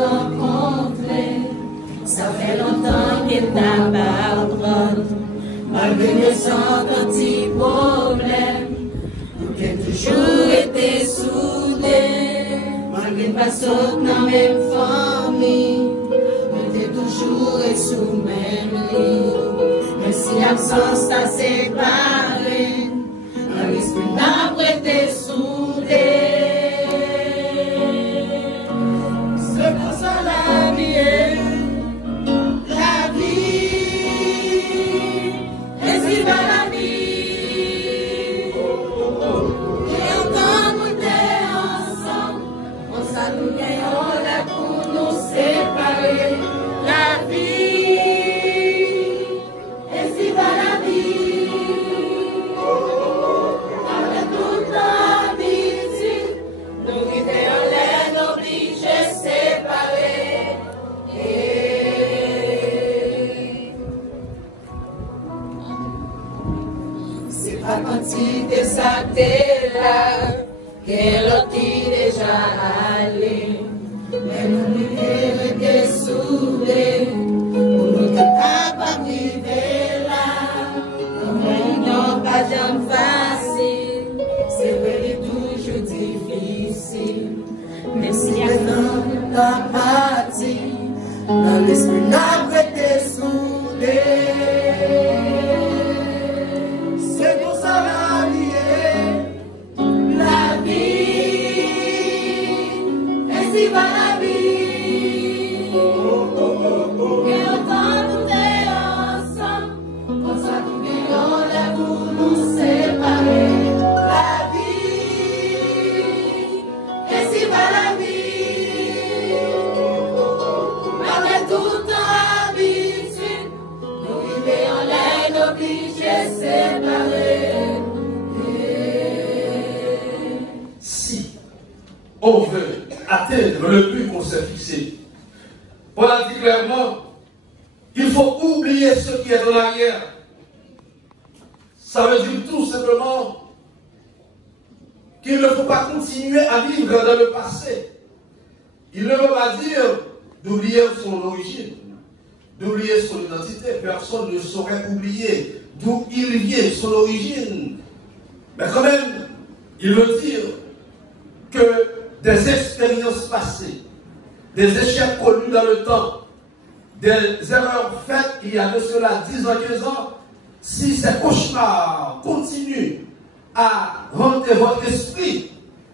rencontré. Ça fait longtemps que t'as pardonné. Malgré mes cent petits problèmes, nous avons toujours été soudés. Malgré pas sauter dans la même famille, nous avons toujours été sous le même lit. Mais si l'absence t'a séparé, l'esprit n'a pas été soudé. C'est pour ça la vie est la vie. Et si va la vie, et autant nous t'es ensemble, on s'allume et on l'a pour nous séparer. La vie, et si va la vie, avec toute l'habitude, nous vivons en l'air obligés séparés. C'est pas quantité ça t'es là, qu'elle a déjà allé. Mais nous vivons des soudés, pour nous te capables de vivre là. Nous n'avons pas jamais facile, c'est vrai toujours difficile. Même si y a un temps parti, dans l'esprit n'a pas été soudé. C'est pour ça la vie est la vie. Et si va la vie, et autant nous est ensemble, comme ça nous gagnons la pour nous séparer. La vie, et si va la vie, malgré toute habitude, nous vivons en l'air obligés séparés. Si on veut atteindre le but qu'on s'est fixé, Paul a dit clairement, il faut oublier ce qui est en arrière. Ça veut dire tout simplement qu'il ne faut pas continuer à vivre dans le passé. Il ne veut pas dire d'oublier son origine, d'oublier son identité. Personne ne saurait oublier d'où il vient, son origine. Mais quand même, il veut dire que des expériences passées, des échecs connus dans le temps, des erreurs faites il y a de cela 10 ans, 15 ans, si ces cauchemars continuent à rentrer votre esprit,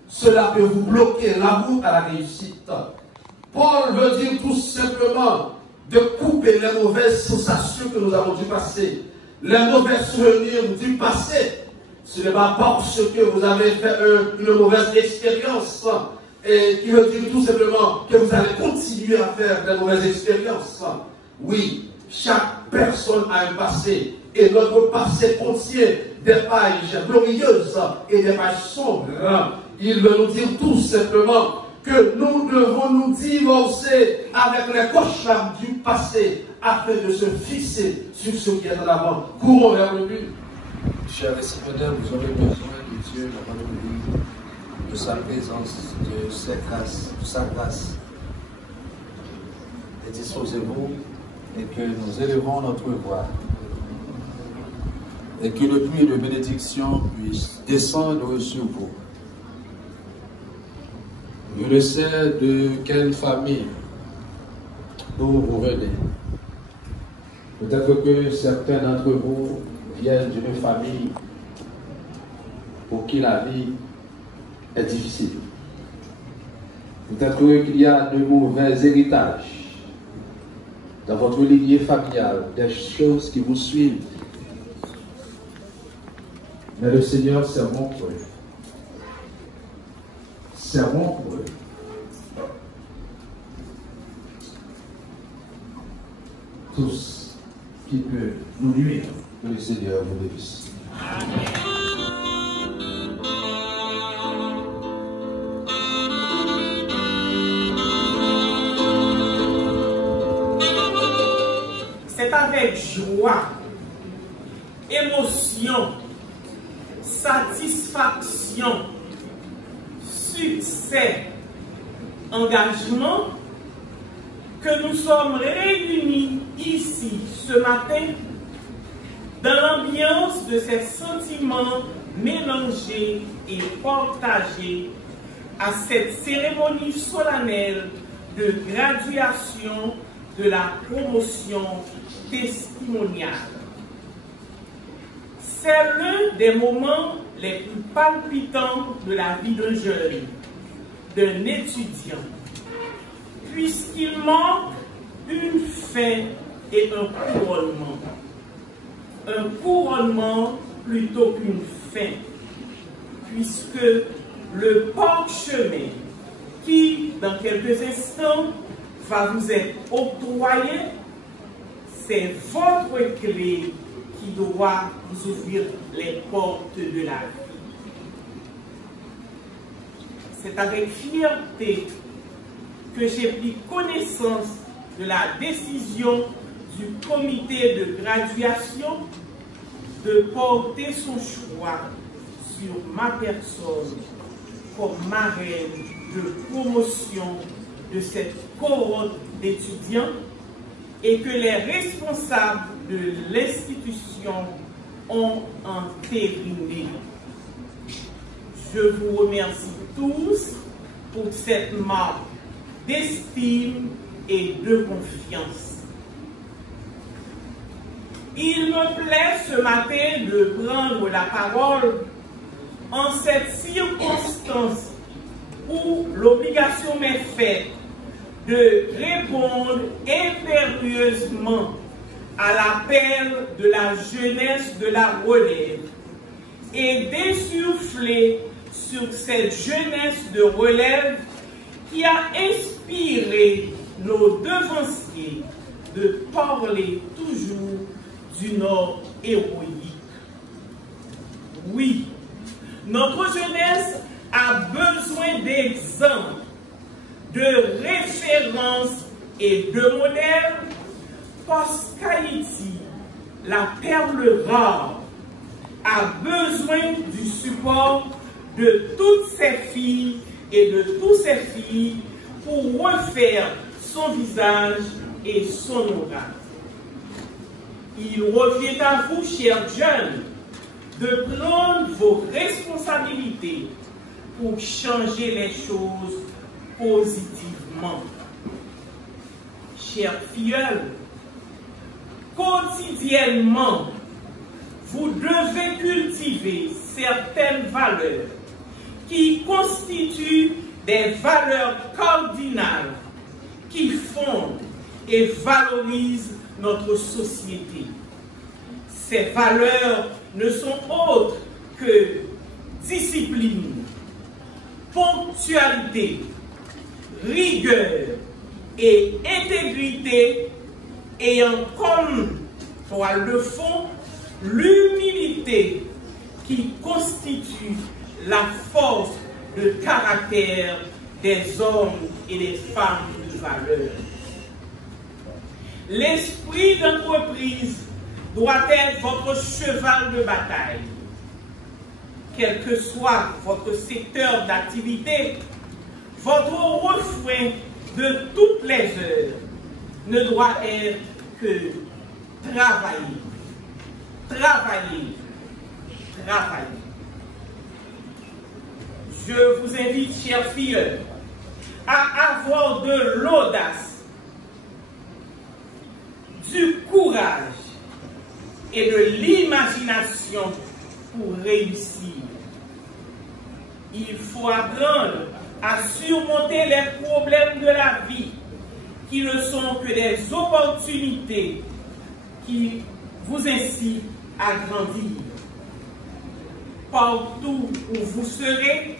cela peut vous bloquer la route à la réussite. Paul veut dire tout simplement de couper les mauvaises sensations que nous avons du passé, les mauvais souvenirs du passé. Ce n'est pas parce que vous avez fait une mauvaise expérience, et qui veut dire tout simplement que vous allez continuer à faire des mauvaises expériences. Oui, chaque personne a un passé, et notre passé contient des pages glorieuses et des pages sombres. Il veut nous dire tout simplement que nous devons nous divorcer avec les cauchemars du passé afin de se fixer sur ce qui est en avant. Courons vers le but. Chers récipiendaires, vous aurez besoin de Dieu, de sa présence, de sa grâce. Et disposez-vous et que nous élevons notre voix. Et que le pluie de bénédiction puisse descendre sur vous. Je ne sais de quelle famille vous venez. Peut-être que certains d'entre vous viennent d'une famille pour qui la vie est difficile. Peut-être qu'il y a de mauvais héritages dans votre lignée familiale, des choses qui vous suivent. Mais le Seigneur servons pour eux. Servons pour eux. Tout ce qui peut nous nuire, que le Seigneur vous bénisse. C'est avec joie, émotion, satisfaction, succès, engagement que nous sommes réunis ici ce matin dans l'ambiance de ces sentiments mélangés et partagés à cette cérémonie solennelle de graduation de la promotion testimoniale. C'est l'un des moments les plus palpitants de la vie d'un jeune, d'un étudiant, puisqu'il manque une fin et un couronnement. Un couronnement plutôt qu'une fin, puisque le parchemin qui, dans quelques instants, va vous être octroyé, c'est votre clé qui doit vous ouvrir les portes de la vie. C'est avec fierté que j'ai pris connaissance de la décision du comité de graduation de porter son choix sur ma personne comme marraine de promotion de cette cohorte d'étudiants et que les responsables de l'institution ont entériné. Je vous remercie tous pour cette marque d'estime et de confiance. Il me plaît ce matin de prendre la parole en cette circonstance où l'obligation m'est faite de répondre impérieusement à l'appel de la jeunesse de la relève et d'insuffler sur cette jeunesse de relève qui a inspiré nos devanciers de parler toujours du Nord héroïque. Oui, notre jeunesse a besoin d'exemples, de références et de modèles, parce qu'Haïti, la perle rare, a besoin du support de toutes ses filles et de tous ses filles pour refaire son visage et son aura. Il revient à vous, chers jeunes, de prendre vos responsabilités pour changer les choses positivement. Chers filleuls, quotidiennement, vous devez cultiver certaines valeurs qui constituent des valeurs cardinales qui fondent et valorisent notre société. Ces valeurs ne sont autres que discipline, ponctualité, rigueur et intégrité, ayant comme toile de fond l'humilité qui constitue la force de caractère des hommes et des femmes de valeur. L'esprit d'entreprise doit être votre cheval de bataille. Quel que soit votre secteur d'activité, votre refrain de toutes les heures ne doit être que travailler, travailler, travailler. Je vous invite, chers filles, à avoir de l'audace, du courage et de l'imagination pour réussir. Il faut apprendre à surmonter les problèmes de la vie qui ne sont que des opportunités qui vous incitent à grandir. Partout où vous serez,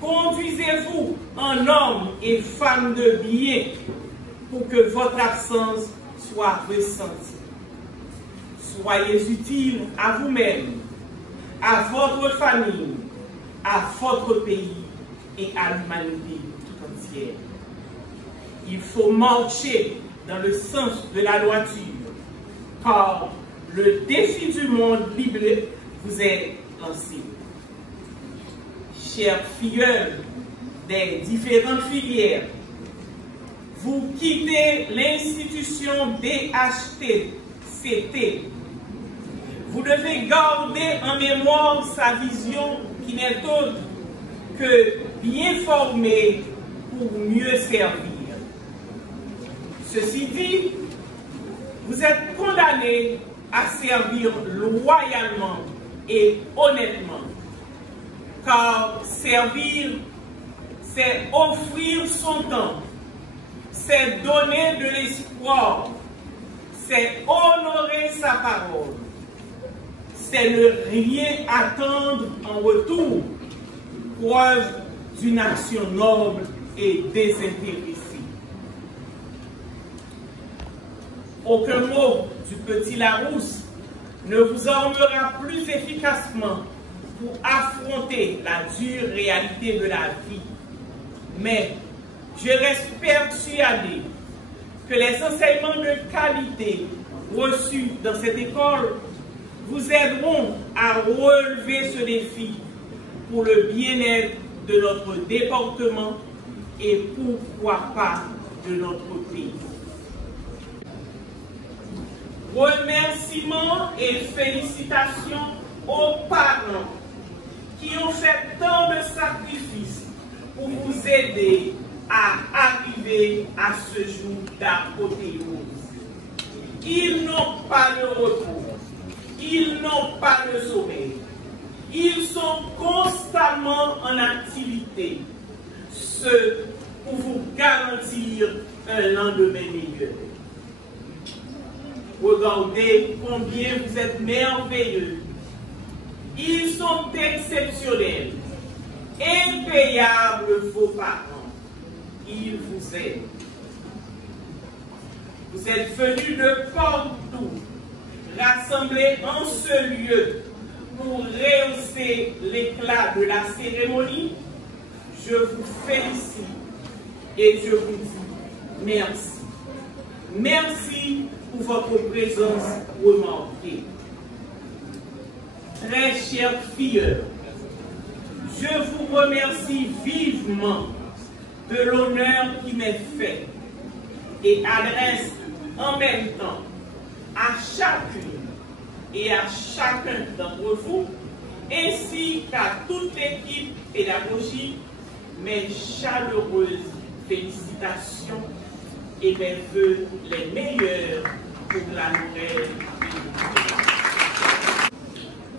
conduisez-vous en homme et femme de bien pour que votre absence soit ressentie. Soyez utiles à vous-même, à votre famille, à votre pays et à l'humanité tout entière. Il faut marcher dans le sens de la droiture, car le défi du monde biblique vous est lancé. Chers filleuls des différentes filières, vous quittez l'institution DHTCT. Vous devez garder en mémoire sa vision qui n'est autre que bien former pour mieux servir. Ceci dit, vous êtes condamné à servir loyalement et honnêtement, car servir, c'est offrir son temps, c'est donner de l'espoir, c'est honorer sa parole, c'est ne rien attendre en retour, preuve d'une action noble et désintéressée. Aucun mot du petit Larousse ne vous armera plus efficacement pour affronter la dure réalité de la vie. Mais je reste persuadé que les enseignements de qualité reçus dans cette école vous aideront à relever ce défi pour le bien-être de notre département et pourquoi pas de notre pays. Remerciements et félicitations aux parents qui ont fait tant de sacrifices pour vous aider à arriver à ce jour d'apothéose. Ils n'ont pas de repos, ils n'ont pas de sommeil, ils sont constamment en activité, ce pour vous garantir un lendemain meilleur. Regardez combien vous êtes merveilleux. Ils sont exceptionnels, impayables vos parents. Ils vous aiment. Vous êtes venus de partout, rassemblés en ce lieu pour rehausser l'éclat de la cérémonie. Je vous félicite et je vous dis merci. Merci pour votre présence remarquée. Très chers filles, je vous remercie vivement de l'honneur qui m'est fait et adresse en même temps à chacune et à chacun d'entre vous, ainsi qu'à toute l'équipe pédagogique, mes chaleureuses félicitations et mes vœux les meilleurs pour la nouvelle vie.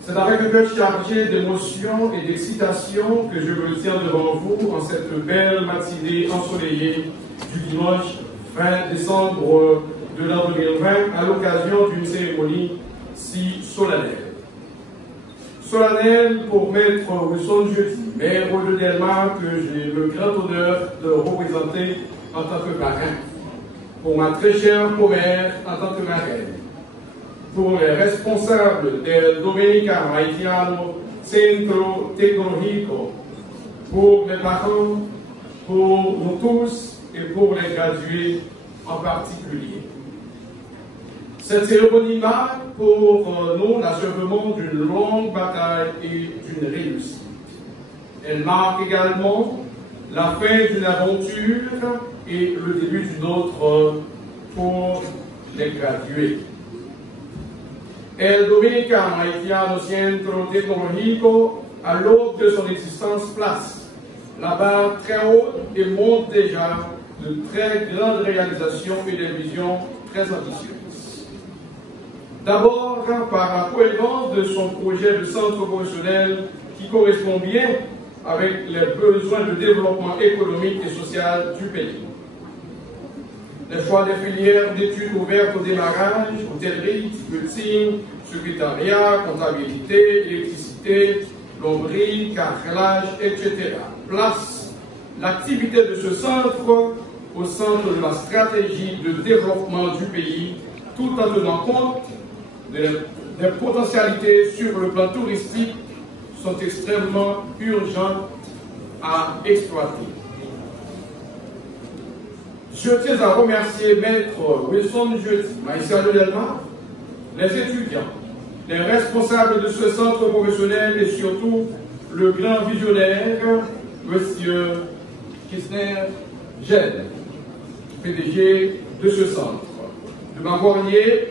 C'est avec un cœur chargé d'émotion et d'excitation que je me tiens devant vous en cette belle matinée ensoleillée du dimanche 20 décembre de l'an 2020 à l'occasion d'une cérémonie si solennelle. Solennelle pour Maître Wilson Jeudi, maire de Delmar que j'ai le grand honneur de représenter en tant que parrain. Pour ma très chère commère en tant que marraine. Pour les responsables del Dominicano Haitiano Centro Tecnológico, pour mes parents, pour nous tous et pour les gradués en particulier. Cette cérémonie marque pour nous l'achèvement d'une longue bataille et d'une réussite. Elle marque également la fin d'une aventure et le début d'une autre pour les gradués. El Dominicano Haitiano Centro Tecnológico, à l'aube de son existence, place la barre très haute et montre déjà de très grandes réalisations et des visions très ambitieuses. D'abord, par la cohérence de son projet de centre professionnel qui correspond bien avec les besoins de développement économique et social du pays. Les choix des filières d'études ouvertes au démarrage, hôtellerie, ticketing, secrétariat, comptabilité, électricité, plomberie, carrelage, etc. Place l'activité de ce centre au centre de la stratégie de développement du pays, tout en tenant compte des potentialités sur le plan touristique sont extrêmement urgentes à exploiter. Je tiens à remercier Maître Wilson Jeudi, magistrat de Delmar, les étudiants, les responsables de ce centre professionnel et surtout le grand visionnaire, M. Kisner Gel, PDG de ce centre, de m'avoir lié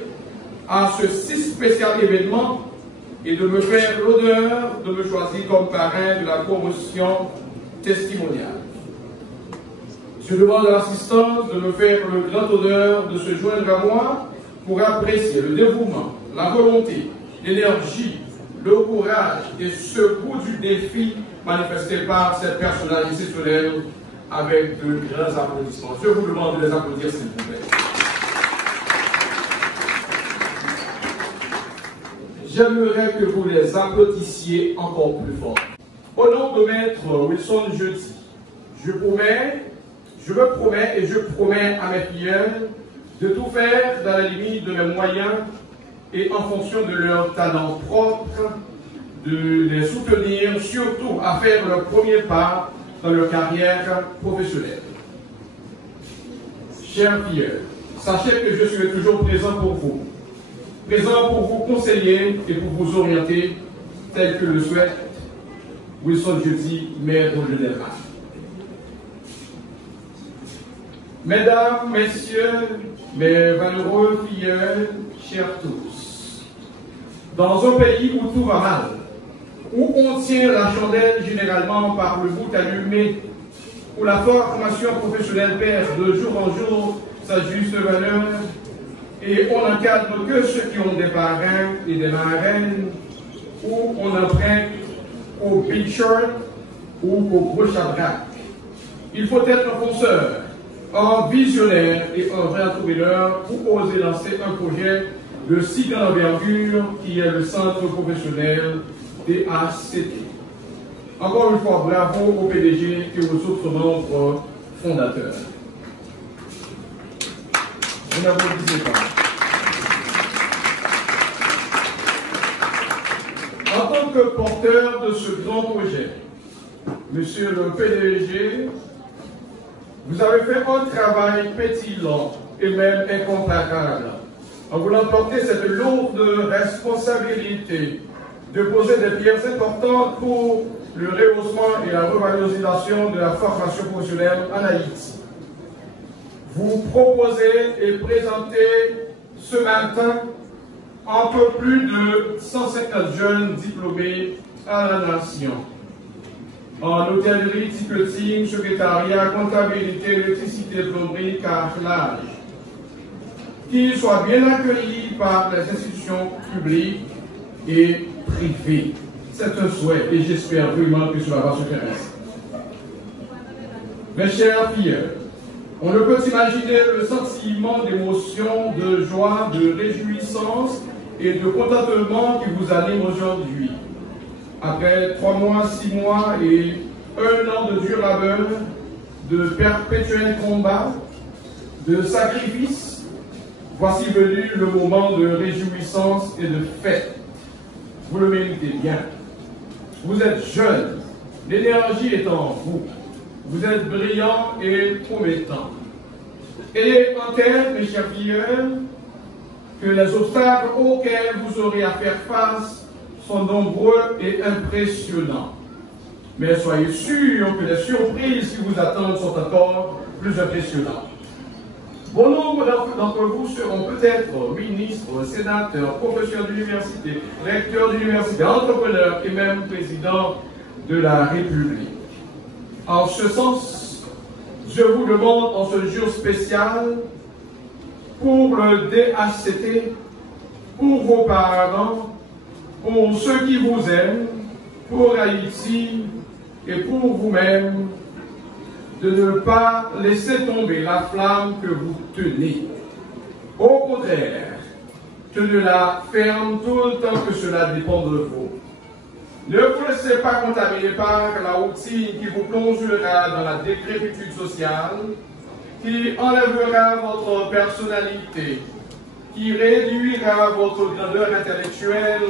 à ce si spécial événement et de me faire l'honneur de me choisir comme parrain de la promotion testimoniale. Je demande à l'assistance de me faire le grand honneur de se joindre à moi pour apprécier le dévouement, la volonté, l'énergie, le courage et ce goût du défi manifesté par cette personnalité exceptionnelle avec de grands applaudissements. Je vous demande de les applaudir s'il vous plaît. J'aimerais que vous les applaudissiez encore plus fort. Au nom de Maître Wilson Jeudi, je me promets et je promets à mes filles de tout faire dans la limite de mes moyens et en fonction de leur talent propre, de les soutenir, surtout à faire leur premier pas dans leur carrière professionnelle. Chers filles, sachez que je serai toujours présent pour vous conseiller et pour vous orienter tel que le souhaite Wilson Jeudi, maire de Genève. Mesdames, Messieurs, mes valeureux filles, chers tous, dans un pays où tout va mal, où on tient la chandelle généralement par le bout allumé, où la formation professionnelle perd de jour en jour sa juste valeur, et on n'encadre que ceux qui ont des parrains et des marraines, où on emprunte au big short ou au gros chabrac. Il faut être un fonceur, un visionnaire et un vrai entrepreneur pour oser lancer un projet de si grande envergure qui est le centre professionnel DACT. Encore une fois, bravo au PDG et aux autres membres fondateurs. Vous n'applaudissez pas. En tant que porteur de ce grand projet, Monsieur le PDG, vous avez fait un travail pétillant et même incomparable en voulant porter cette lourde responsabilité de poser des pierres importantes pour le rehaussement et la revalorisation de la formation professionnelle en Haïti. Vous proposez et présentez ce matin un peu plus de 150 jeunes diplômés à la nation. En hôtellerie, ticketing, secrétariat, comptabilité, électricité, plomberie, carrelage, qu'ils soient bien accueillis par les institutions publiques et privées. C'est un souhait et j'espère vraiment que cela va se faire ainsi. Mes chers filles, on ne peut imaginer le sentiment d'émotion, de joie, de réjouissance et de contentement qui vous anime aujourd'hui. Après 3 mois, 6 mois et 1 an de dur labeur, de perpétuel combat, de sacrifice, voici venu le moment de réjouissance et de fête. Vous le méritez bien. Vous êtes jeunes, l'énergie est en vous. Vous êtes brillants et promettants. Et en tête, mes chers filles, que les obstacles auxquels vous aurez à faire face sont nombreux et impressionnants. Mais soyez sûrs que les surprises qui vous attendent sont encore plus impressionnantes. Bon nombre d'entre vous seront peut-être ministres, sénateurs, professeurs d'université, recteurs d'université, entrepreneurs et même présidents de la République. En ce sens, je vous demande en ce jour spécial, pour le DACT, pour vos parents, pour ceux qui vous aiment, pour Haïti et pour vous-même, de ne pas laisser tomber la flamme que vous tenez. Au contraire, tenez-la ferme tout le temps que cela dépend de vous. Ne vous laissez pas contaminer par la routine qui vous plongera dans la décrépitude sociale, qui enlèvera votre personnalité, qui réduira votre grandeur intellectuelle,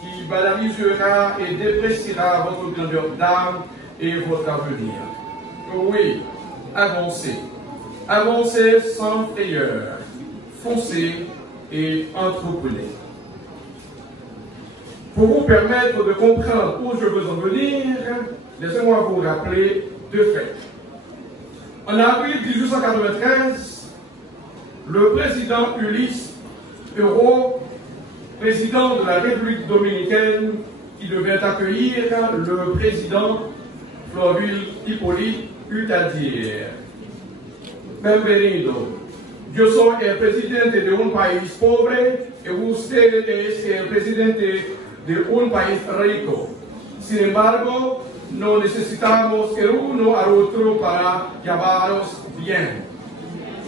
qui banalisera et dépréciera votre grandeur d'âme et votre avenir. Oui, avancez. Avancez sans frayeur. Foncez et entreprenez. Pour vous permettre de comprendre où je veux en venir, laissez-moi vous rappeler 2 faits. En avril 1893, le président Ulysse Euro, président de la République dominicaine, qui devait accueillir le président Florville Hippolyte, eut à dire: Bienvenido, yo soy el presidente de un país pobre y usted es el presidente de un país rico. Sin embargo, no necesitamos el uno al otro para llevarnos bien.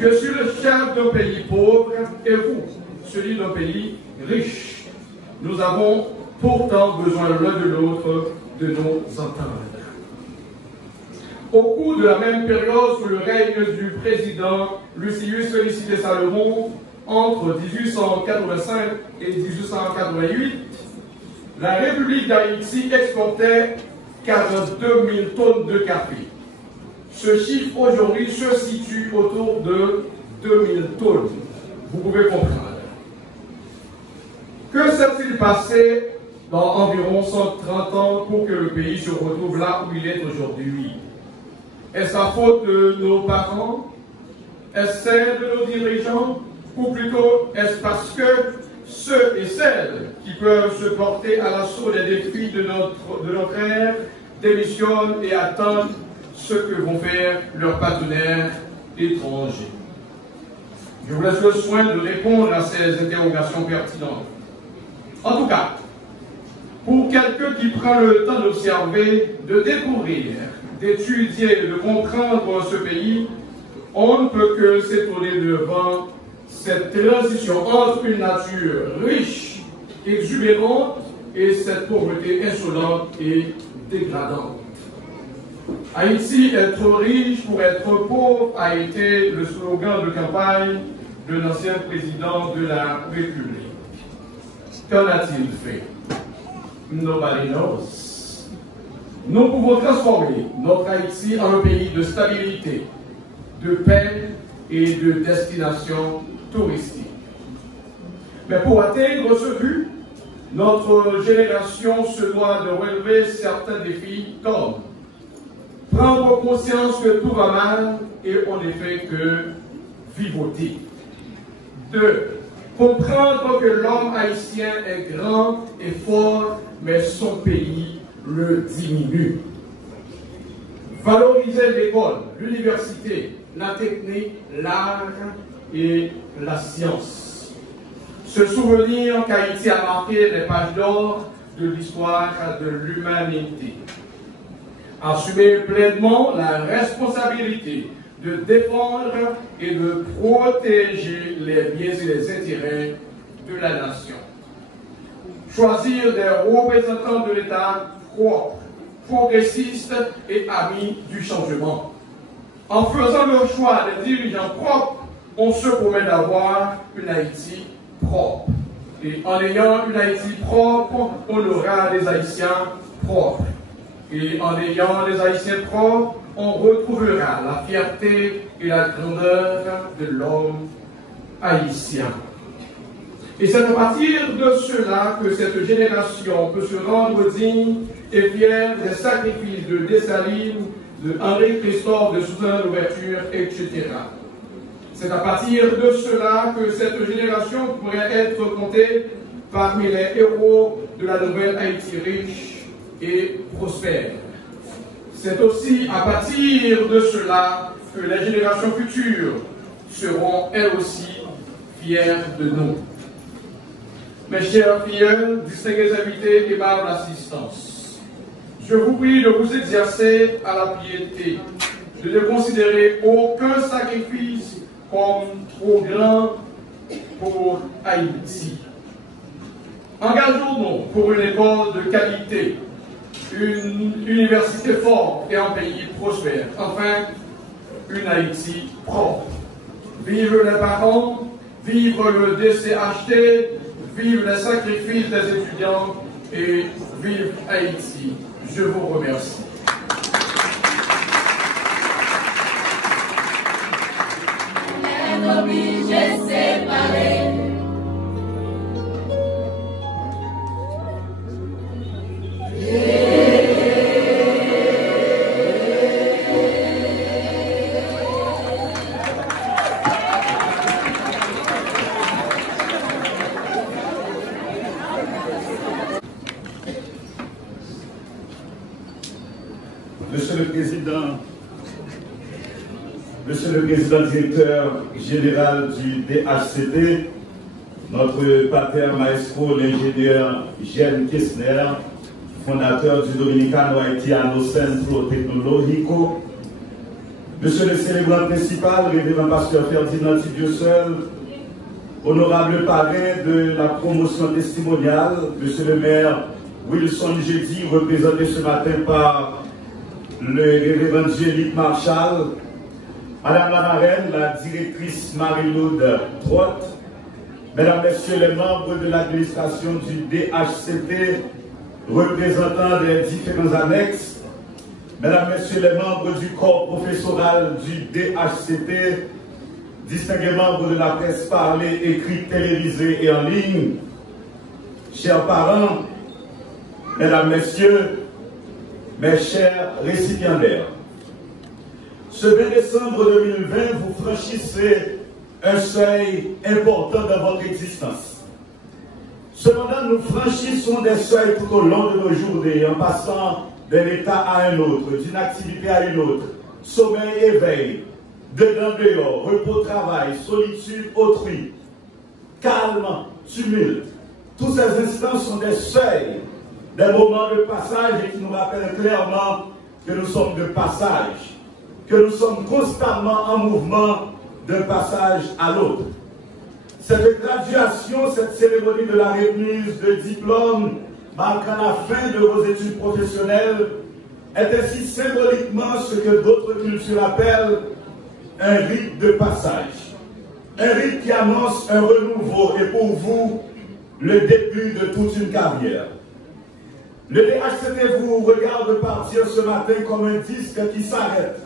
Je suis le chef d'un pays pauvre et vous, celui d'un pays riche. Nous avons pourtant besoin l'un de l'autre de nous entendre. Au cours de la même période sous le règne du président Lucius Félicité Salomon, entre 1885 et 1888, la République d'Haïti exportait 42 000 tonnes de café. Ce chiffre aujourd'hui se situe autour de 2 000 tonnes. Vous pouvez comprendre. Que s'est-il passé dans environ 130 ans pour que le pays se retrouve là où il est aujourd'hui? Est-ce la faute de nos parents? Est-ce celle de nos dirigeants? Ou plutôt, est-ce parce que ceux et celles qui peuvent se porter à l'assaut des défis de notre ère démissionnent et attendent ce que vont faire leurs partenaires étrangers? Je vous laisse le soin de répondre à ces interrogations pertinentes. En tout cas, pour quelqu'un qui prend le temps d'observer, de découvrir, d'étudier, de comprendre ce pays, on ne peut que s'étonner devant cette transition entre une nature riche, exubérante, et cette pauvreté insolente et dégradante. Haïti, être riche pour être pauvre, a été le slogan de campagne de l'ancien président de la République. Qu'en a-t-il fait? Nobody knows. Nous pouvons transformer notre Haïti en un pays de stabilité, de paix et de destination touristique. Mais pour atteindre ce but, notre génération se doit de relever certains défis comme prendre conscience que tout va mal et on ne fait que vivoter. 2. Comprendre que l'homme haïtien est grand et fort, mais son pays le diminue. Valoriser l'école, l'université, la technique, l'art et la science. Se souvenir qu'Haïti a marqué les pages d'or de l'histoire de l'humanité. Assumer pleinement la responsabilité de défendre et de protéger les biens et les intérêts de la nation. Choisir des représentants de l'État propres, progressistes et amis du changement. En faisant le choix des dirigeants propres, on se promet d'avoir une Haïti propre. Et en ayant une Haïti propre, on aura des Haïtiens propres. Et en ayant des Haïtiens propres, on retrouvera la fierté et la grandeur de l'homme haïtien. Et c'est à partir de cela que cette génération peut se rendre digne et fière des sacrifices de Dessalines, de Henri Christophe, de Suzanne Louverture, etc. C'est à partir de cela que cette génération pourrait être comptée parmi les héros de la nouvelle Haïti riche et prospère. C'est aussi à partir de cela que les générations futures seront elles aussi fières de nous. Mes chers filleuls, distingués invités, aimable assistance, je vous prie de vous exercer à la piété, de ne considérer aucun sacrifice comme trop grand pour Haïti. Engageons-nous pour une école de qualité, une université forte et un pays prospère. Enfin, une Haïti propre. Vive les parents, vive le DCHT, vive les sacrifices des étudiants et vive Haïti. Je vous remercie. On est obligé de séparer. Président, Monsieur le Président directeur général du DHCT, notre pater maestro, l'ingénieur Jean Kessner, fondateur du Dominicano Haitiano Centro Tecnológico, Monsieur le célébrant principal, révérend pasteur Ferdinand Tidioseul, honorable parrain de la promotion testimoniale, Monsieur le maire Wilson Jeudi, représenté ce matin par le révérend Angélique Marshall, Madame la marraine, la directrice Marie-Laude Trott, Mesdames, Messieurs les membres de l'administration du DHCT, représentants des différents annexes, Mesdames, Messieurs les membres du corps professoral du DHCT, distingués membres de la presse parlée, écrite, télévisée et en ligne, chers parents, Mesdames, Messieurs, mes chers récipiendaires, ce 20 décembre 2020, vous franchissez un seuil important dans votre existence. Cependant, nous franchissons des seuils tout au long de nos journées, en passant d'un état à un autre, d'une activité à une autre, sommeil, éveil, dedans, dehors, repos, travail, solitude, autrui, calme, tumulte. Tous ces instants sont des seuils, des moments de passage et qui nous rappellent clairement que nous sommes de passage, que nous sommes constamment en mouvement d'un passage à l'autre. Cette graduation, cette cérémonie de la remise de diplôme marquant la fin de vos études professionnelles est ainsi symboliquement ce que d'autres cultures appellent un rite de passage. Un rite qui annonce un renouveau et pour vous, le début de toute une carrière. Le DHCT vous regarde partir ce matin comme un disque qui s'arrête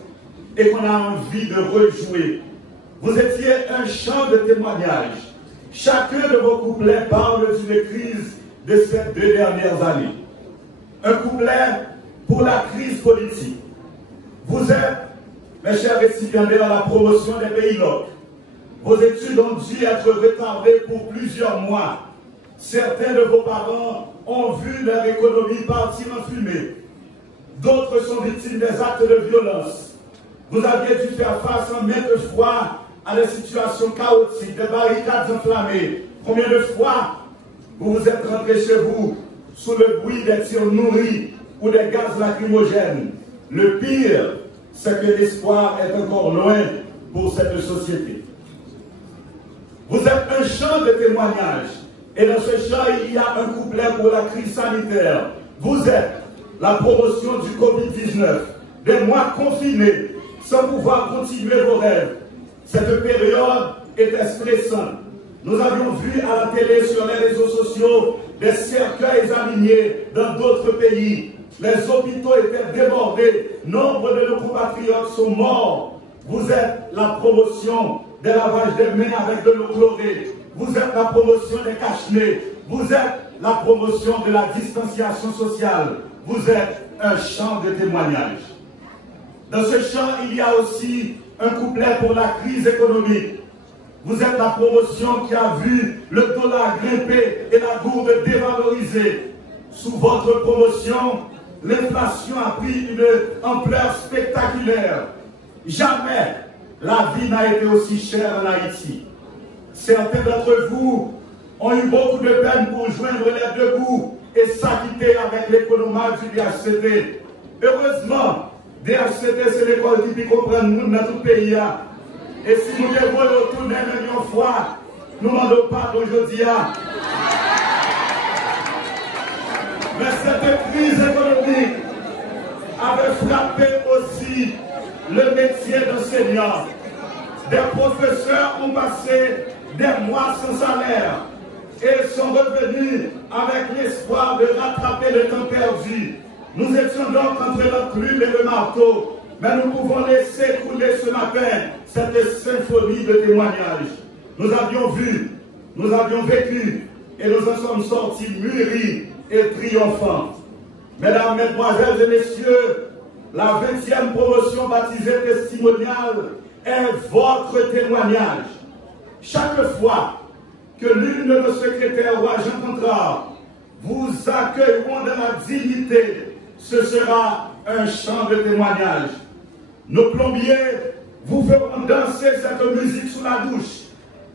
et qu'on a envie de rejouer. Vous étiez un chant de témoignage. Chacun de vos couplets parle d'une crise de ces 2 dernières années. Un couplet pour la crise politique. Vous êtes, mes chers récipiendaires, la promotion des pays LOC. Vos études ont dû être retardées pour plusieurs mois. Certains de vos parents ont vu leur économie partir en fumée. D'autres sont victimes des actes de violence. Vous aviez dû faire face en maintes fois à des situations chaotiques, des barricades enflammées. Combien de fois vous vous êtes rentrés chez vous sous le bruit des tirs nourris ou des gaz lacrymogènes? Le pire, c'est que l'espoir est encore loin pour cette société. Vous êtes un chant de témoignage. Et dans ce chant, il y a un couplet pour la crise sanitaire. Vous êtes la promotion du Covid-19, des mois confinés, sans pouvoir continuer vos rêves. Cette période était stressante. Nous avions vu à la télé, sur les réseaux sociaux, des cercueils alignés dans d'autres pays. Les hôpitaux étaient débordés. Nombre de nos compatriotes sont morts. Vous êtes la promotion des lavages des mains avec de l'eau chlorée. Vous êtes la promotion des cache-nez. Vous êtes la promotion de la distanciation sociale. Vous êtes un chant de témoignage. Dans ce chant, il y a aussi un couplet pour la crise économique. Vous êtes la promotion qui a vu le dollar grimper et la gourde dévalorisée. Sous votre promotion, l'inflation a pris une ampleur spectaculaire. Jamais la vie n'a été aussi chère en Haïti. Certains d'entre vous ont eu beaucoup de peine pour joindre les deux bouts et s'acquitter avec l'économie du DHCT. Heureusement, DHCT, c'est l'école qui peut comprendre nous dans tout le pays. Et si nous devons retourner une fois, nous n'en demandons pas aujourd'hui. Mais cette crise économique avait frappé aussi le métier d'enseignant. Des professeurs ont passé des mois sans salaire et sont revenus avec l'espoir de rattraper le temps perdu. Nous étions donc entre l'enclume et le marteau, mais nous pouvons laisser couler ce matin cette symphonie de témoignages. Nous avions vu, nous avions vécu et nous en sommes sortis mûris et triomphants. Mesdames, Mesdemoiselles et Messieurs, la 20e promotion baptisée testimoniale est votre témoignage. Chaque fois que l'une de nos secrétaires ou agents contrats vous accueilleront dans la dignité, ce sera un chant de témoignage. Nos plombiers vous feront danser cette musique sous la douche.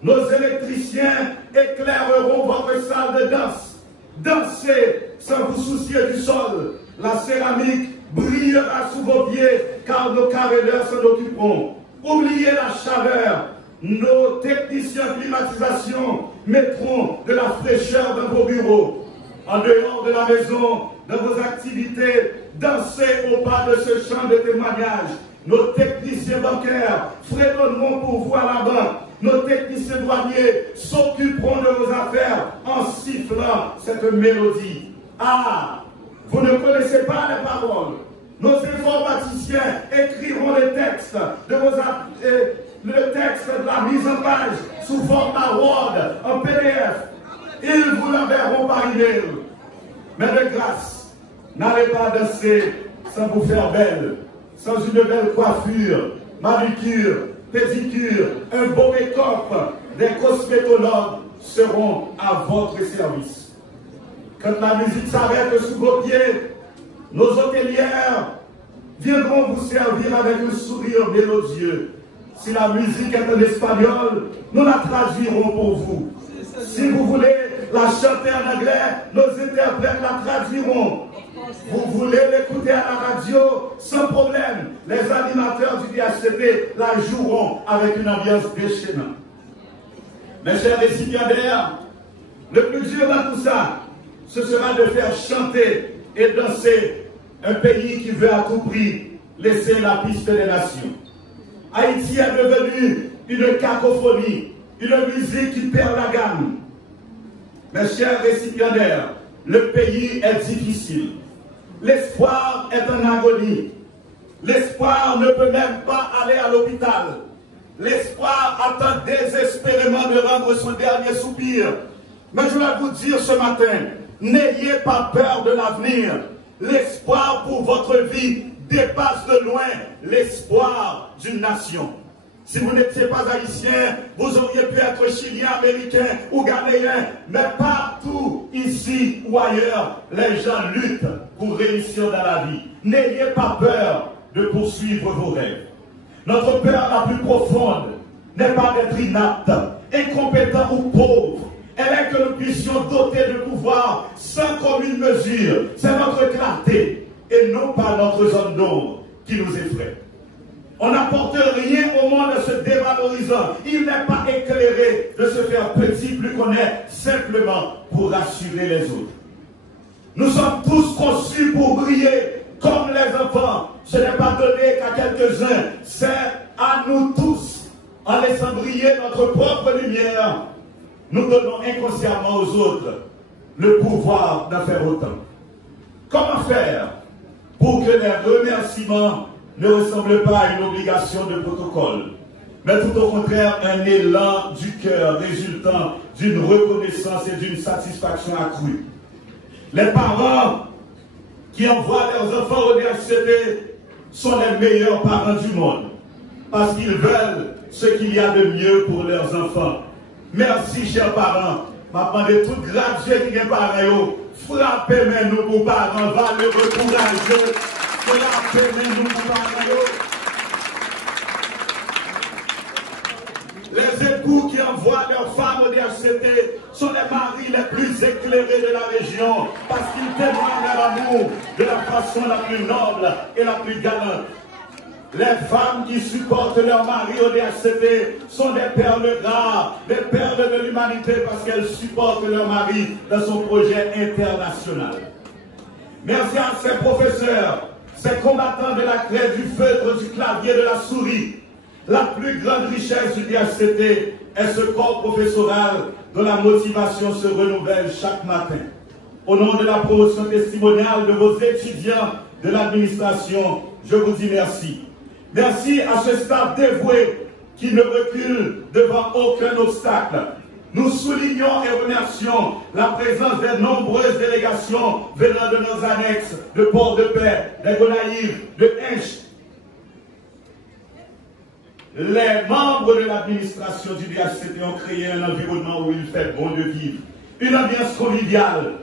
Nos électriciens éclaireront votre salle de danse. Dansez sans vous soucier du sol. La céramique brillera sous vos pieds car nos carreleurs s'en occuperont. Oubliez la chaleur. Nos techniciens climatisation mettront de la fraîcheur dans vos bureaux. En dehors de la maison, dans vos activités, dansez au pas de ce chant de témoignage. Nos techniciens bancaires fredonneront pour vous à la banque. Nos techniciens douaniers s'occuperont de vos affaires en sifflant cette mélodie. Ah, vous ne connaissez pas les paroles. Nos informaticiens écriront les textes de le texte de la mise en page sous format Word, en PDF. Ils vous l'enverront par email. Mais de grâce, n'allez pas danser sans vous faire belle, sans une belle coiffure, manucure, pédicure, un beau make-up. Des cosmétologues seront à votre service. Quand la musique s'arrête sous vos pieds, nos hôtelières viendront vous servir avec un sourire mélodieux. Si la musique est en espagnol, nous la traduirons pour vous. Si vous voulez la chanter en anglais, nos interprètes la traduiront. Vous voulez l'écouter à la radio, sans problème. Les animateurs du DHCT la joueront avec une ambiance déchaînante. Mes chers récipiendaires, le plus dur dans tout ça, ce sera de faire chanter et danser un pays qui veut à tout prix laisser la piste des nations. Haïti est devenu une cacophonie, une musique qui perd la gamme. Mes chers récipiendaires, le pays est difficile. L'espoir est en agonie. L'espoir ne peut même pas aller à l'hôpital. L'espoir attend désespérément de rendre son dernier soupir. Mais je vais vous dire ce matin, n'ayez pas peur de l'avenir. L'espoir pour votre vie dépasse de loin l'espoir d'une nation. Si vous n'étiez pas haïtien, vous auriez pu être chilien, américain ou ghanéen. Mais partout, ici ou ailleurs, les gens luttent pour réussir dans la vie. N'ayez pas peur de poursuivre vos rêves. Notre peur la plus profonde n'est pas d'être inapte, incompétent ou pauvre. Elle est que nous puissions doter de pouvoir sans commune mesure. C'est notre clarté et non pas notre zone d'ombre qui nous effraie. On n'apporte rien au monde en se dévalorisant. Il n'est pas éclairé de se faire petit plus qu'on est simplement pour rassurer les autres. Nous sommes tous conçus pour briller comme les enfants. Ce n'est pas donné qu'à quelques-uns, c'est à nous tous. En laissant briller notre propre lumière, nous donnons inconsciemment aux autres le pouvoir d'en faire autant. Comment faire pour que les remerciements ne ressemblent pas à une obligation de protocole, mais tout au contraire un élan du cœur résultant d'une reconnaissance et d'une satisfaction accrue? Les parents qui envoient leurs enfants au DHCT sont les meilleurs parents du monde, parce qu'ils veulent ce qu'il y a de mieux pour leurs enfants. Merci, chers parents. Je demande toute grâce qui est parents. Frappez-nous pour parents, valeureux, courageux. Frappez-nous pour parents. Les époux qui envoient leurs femmes au DHCT sont les maris les plus éclairés de la région parce qu'ils témoignent de l'amour de la façon la plus noble et la plus galante. Les femmes qui supportent leur mari au DHCT sont des perles rares, des perles de l'humanité parce qu'elles supportent leur mari dans son projet international. Merci à ces professeurs, ces combattants de la craie, du feutre, du clavier, de la souris. La plus grande richesse du DHCT est ce corps professoral dont la motivation se renouvelle chaque matin. Au nom de la promotion testimoniale de vos étudiants de l'administration, je vous dis merci. Merci à ce staff dévoué qui ne recule devant aucun obstacle. Nous soulignons et remercions la présence des nombreuses délégations venant de nos annexes de Port-de-Paix, des Gonaïves, de Hinche. Les membres de l'administration du DHCT ont créé un environnement où il fait bon de vivre. Une ambiance conviviale,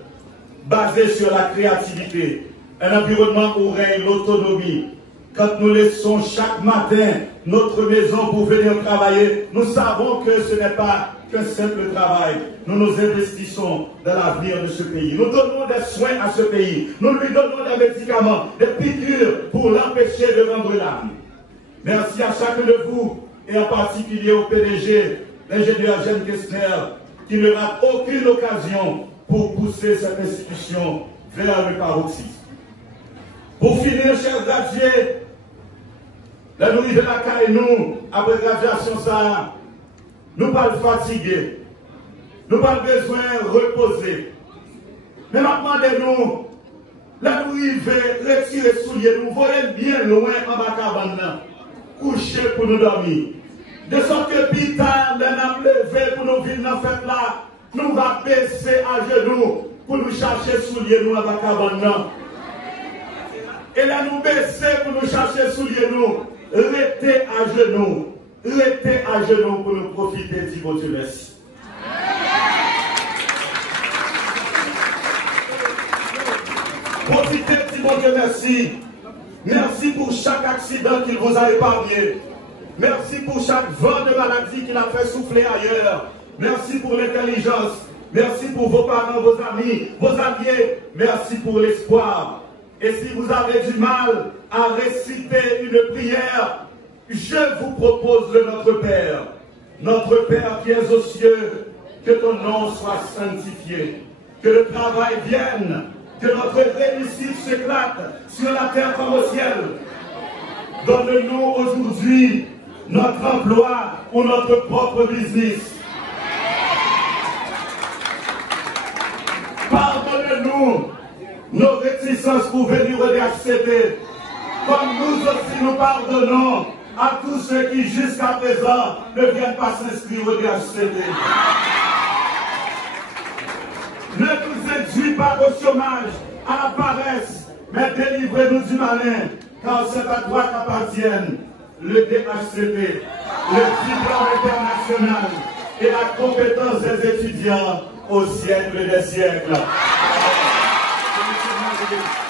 basée sur la créativité. Un environnement où règne l'autonomie. Quand nous laissons chaque matin notre maison pour venir travailler, nous savons que ce n'est pas qu'un simple travail. Nous nous investissons dans l'avenir de ce pays. Nous donnons des soins à ce pays. Nous lui donnons des médicaments, des piqûres pour l'empêcher de rendre l'âme. Merci à chacun de vous et en particulier au PDG, l'ingénieur Jeanne Kessner, qui ne rate aucune occasion pour pousser cette institution vers le paroxysme. Pour finir, chers gradiés, la nourriture de la caille, nous, après graduation, ça, nous pas fatigués, nous pas besoin de reposer. Mais maintenant, nous, la nourriture, retirer souliers, nous voyons bien loin en bas cabane, coucher pour nous dormir. De sorte que plus tard, nous avons levé pour nous venir dans cette là, nous va baisser à genoux pour nous chercher souliers nous en bas cabane. Et là, nous baisser pour nous chercher souliers nous. Restez à genoux pour nous profiter du bon Dieu. Merci. Profitez du bon Dieu, merci. Merci pour chaque accident qu'il vous a épargné. Merci pour chaque vent de maladie qu'il a fait souffler ailleurs. Merci pour l'intelligence. Merci pour vos parents, vos amis, vos alliés. Merci pour l'espoir. Et si vous avez du mal à réciter une prière, je vous propose le Notre Père. Notre Père qui es aux cieux, que ton nom soit sanctifié. Que le travail vienne, que notre réussite s'éclate sur la terre comme au ciel. Donne-nous aujourd'hui notre emploi ou notre propre business. Pardonne-nous nos réticences pour venir au DHCT, comme nous aussi nous pardonnons à tous ceux qui jusqu'à présent ne viennent pas s'inscrire au DHCT. Ne nous induis pas au chômage, à la paresse, mais délivrez-nous du malin, car c'est à toi qu'appartiennent le DHCT, le diplôme international et la compétence des étudiants au siècle des siècles. Thank you.